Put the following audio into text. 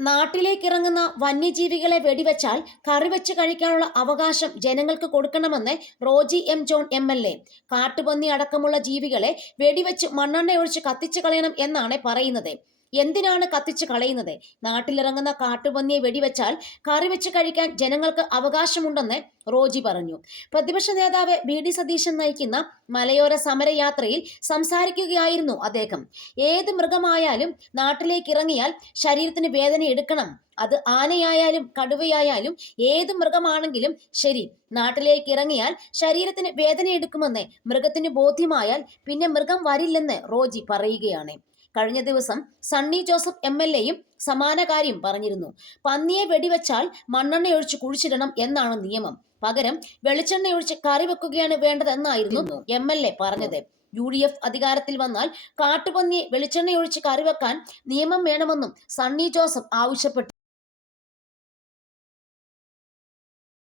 നാട്ടിലേക്കിറങ്ങുന്ന വന്യജീവികളെ വെടിവെച്ചാൽ കറിവെച്ച് കഴിക്കാനുള്ള അവകാശം ജനങ്ങൾക്ക് കൊടുക്കണമെന്ന് റോജി എം ജോൺ MLA. കാട്ടുപന്നി അടക്കമുള്ള ജീവികളെ വെടിവെച്ച് മണ്ണെണ്ണയൊഴിച്ച് കത്തിച്ചു കളയണം എന്നാണ് പറയുന്നത്. എന്തിനാണ് കത്തിച്ചു കളയുന്നത്? നാട്ടിലിറങ്ങുന്ന കാട്ടുപന്നിയെ വെടിവെച്ചാൽ കറിവെച്ച് കഴിക്കാൻ ജനങ്ങൾക്ക് അവകാശമുണ്ടെന്ന് റോജി പറഞ്ഞു. പ്രതിപക്ഷ നേതാവ് VD സതീശൻ നയിക്കുന്ന മലയോര സമരയാത്രയിൽ സംസാരിക്കുകയായിരുന്നു അദ്ദേഹം. ഏത് മൃഗമായാലും നാട്ടിലേക്ക് ഇറങ്ങിയാൽ ശരീരത്തിന് വേദന എടുക്കണം. അത് ആനയായാലും കടുവയായാലും ഏത് മൃഗമാണെങ്കിലും ശരി, നാട്ടിലേക്ക് ഇറങ്ങിയാൽ ശരീരത്തിന് വേദന എടുക്കുമെന്ന് മൃഗത്തിന് ബോധ്യമായാൽ പിന്നെ മൃഗം വരില്ലെന്ന് റോജി പറയുകയാണ്. കഴിഞ്ഞ ദിവസം സണ്ണി ജോസഫ് MLAയും സമാന കാര്യം പറഞ്ഞിരുന്നു. പന്നിയെ വെടിവെച്ചാൽ മണ്ണെണ്ണയൊഴിച്ച് കുഴിച്ചിടണം എന്നാണ് നിയമം. പകരം വെളിച്ചെണ്ണയൊഴിച്ച് കറി വെക്കുകയാണ് വേണ്ടതെന്നായിരുന്നു MLA പറഞ്ഞത്. UDF അധികാരത്തിൽ വന്നാൽ കാട്ടുപന്നിയെ വെളിച്ചെണ്ണയൊഴിച്ച് കറിവെക്കാൻ നിയമം വേണമെന്നും സണ്ണി ജോസഫ് ആവശ്യപ്പെട്ടു.